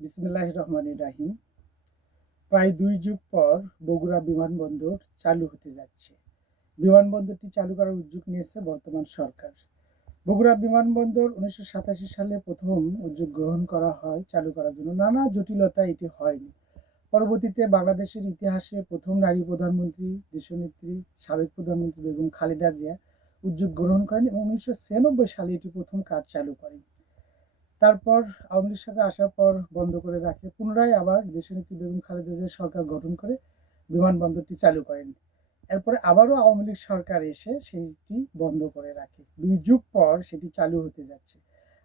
বিসমিল্লাহির রহমানির রাহিম। প্রায় ২ যুগ পর বগুড়া বিমানবন্দর চালু হতে যাচ্ছে। বিমানবন্দরটি চালু করার উদ্যোগ নিয়েছে বর্তমান সরকার। বগুড়া বিমানবন্দর ১৯৮৭ সালে প্রথম উদ্যোগ গ্রহণ করা হয় চালু করার জন্য। নানা জটিলতায় এটি হয়নি। পরবর্তীতে বাংলাদেশের ইতিহাসে প্রথম নারী প্রধানমন্ত্রী, দেশনেত্রী, সাবেক প্রধানমন্ত্রী বেগম খালেদা জিয়া উদ্যোগ গ্রহণ করেন এবং ১৯৯৬ সালে এটি প্রথম কাজ চালু করেন। তারপর আওয়ামী লীগ সরকার আসার পর বন্ধ করে রাখে। পুনরায় আবার দেশনেত্রী বেগম খালেদা জিয়া সরকার গঠন করে বিমানবন্দরটি চালু করেন। এরপরে আবারও আওয়ামী লীগ সরকার এসে সেটি বন্ধ করে রাখে। ২ যুগ পর সেটি চালু হতে যাচ্ছে।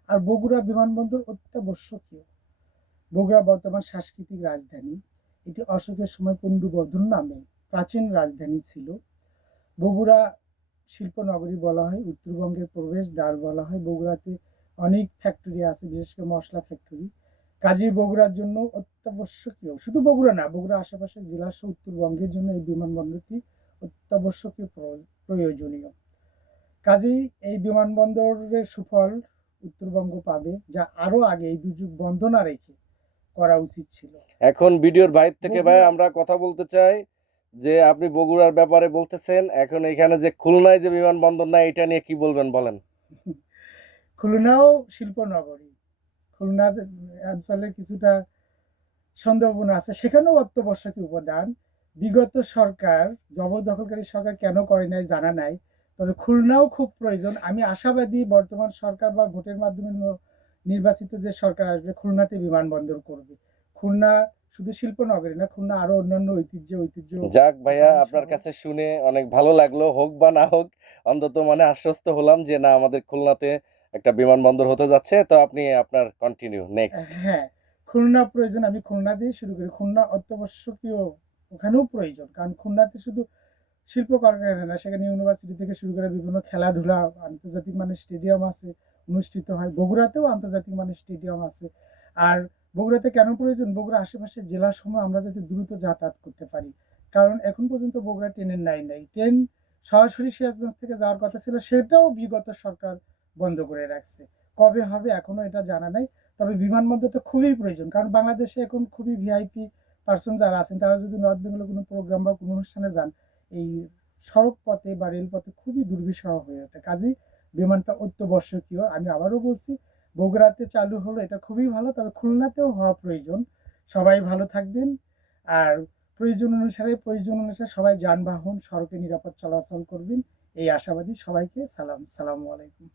আর বগুড়া বিমানবন্দর অত্যাবশ্যকীয়। বগুড়া বর্তমান সাংস্কৃতিক রাজধানী। এটি অশোকের সময় পুণ্ড্রবর্ধন নামে প্রাচীন রাজধানী ছিল। বগুড়া শিল্পনগরী বলা হয়, উত্তরবঙ্গের প্রবেশদ্বার বলা হয়। বগুড়াতে অনেক ফ্যাক্টরি আছে, বিশেষ করে মশলা ফ্যাক্টরি। কাজেই বগুড়ার জন্য অত্যাবশ্যকীয়, শুধু বগুড়া না, বগুড়া আশেপাশের জেলাসহ উত্তরবঙ্গের জন্য এই বিমানবন্দরটি অত্যাবশ্যকীয় প্রয়োজনীয়। কাজেই এই বিমানবন্দরের সুফল উত্তরবঙ্গ পাবে, যা আরও আগে এই দুর্যোগ বন্ধ না রেখে করা উচিত ছিল। এখন ভিডিওর বাইরে থেকে ভাই আমরা কথা বলতে চাই যে আপনি বগুড়ার ব্যাপারে বলতেছেন, এখন এখানে যে খুলনায় যে বিমানবন্দর না, এটা নিয়ে কি বলবেন বলেন। খুলনাও শিল্পনগরী। খুলনার অঞ্চলে কিছুটা সম্ভাবনা আছে, সেখানেও অত্যাবশ্যকীয় উপাদান। বিগত সরকার, জবরদখলকারী সরকার কেন করে নাই জানা নাই, তবে খুলনাও খুব প্রয়োজন। আমি আশাবাদী বর্তমান সরকার বা ভোটের মাধ্যমে নির্বাচিত যে সরকার আসবে, খুলনাতে বিমানবন্দর করবে। খুলনা শুধু শিল্পনগরী না, খুলনা আরো অন্যান্য ঐতিহ্য যাক ভাইয়া, আপনার কাছে শুনে অনেক ভালো লাগলো। হোক বা না হোক, অন্তত মানে আশ্বস্ত হলাম যে না, আমাদের খুলনাতে একটা বিমানবন্দর হতে যাচ্ছে। তো আপনি আপনার কন্টিনিউ নেক্সট। হ্যাঁ, খুলনা প্রয়োজন। আমি খুলনা দিয়ে শুরু করি। খুলনা অত্যাবশ্যকীয়, ওখানেও প্রয়োজন। কারণ খুলনাতে শুধু শিল্প কারখানা না, সেখানে ইউনিভার্সিটি থেকে শুরু করে বিভিন্ন খেলাধুলা, আন্তর্জাতিক মানের স্টেডিয়াম আছে, অনুষ্ঠিত হয়। বগুড়াতেও আন্তর্জাতিক মানের স্টেডিয়াম আছে। আর বগুড়াতে কেন প্রয়োজন? বগুড়া আশেপাশের জেলাসমূহ আমরা যাতে দ্রুত যাতায়াত করতে পারি। কারণ এখন পর্যন্ত বগুড়া ট্রেনের নাই। ট্রেন সরাসরি সিরাজগঞ্জ থেকে যাওয়ার কথা ছিল, সেটাও বিগত সরকার বন্ধ করে রাখছে। কবে হবে এখনো এটা জানা নাই। তবে বিমানবন্দরটা খুবই প্রয়োজন, কারণ বাংলাদেশে এখন খুবই ভিআইপি পার্সন যারা আছেন, তারা যদি নর্থ বেঙ্গলে কোনো প্রোগ্রাম বা কোনো অনুষ্ঠানে যান, এই সড়ক পথে বা রেলপথে খুবই দুর্বিষহ হয়ে ওঠে। কাজেই বিমানটা অত্যাবশ্যকীয়। আমি আবারও বলছি, বগুড়াতে চালু হলো এটা খুবই ভালো, তবে খুলনাতেও হওয়া প্রয়োজন। সবাই ভালো থাকবেন। আর প্রয়োজন অনুসারে সবাই যানবাহন সড়কে নিরাপদ চলাচল করবেন, এই আশাবাদী। সবাইকে সালাম, সালামু আলাইকুম।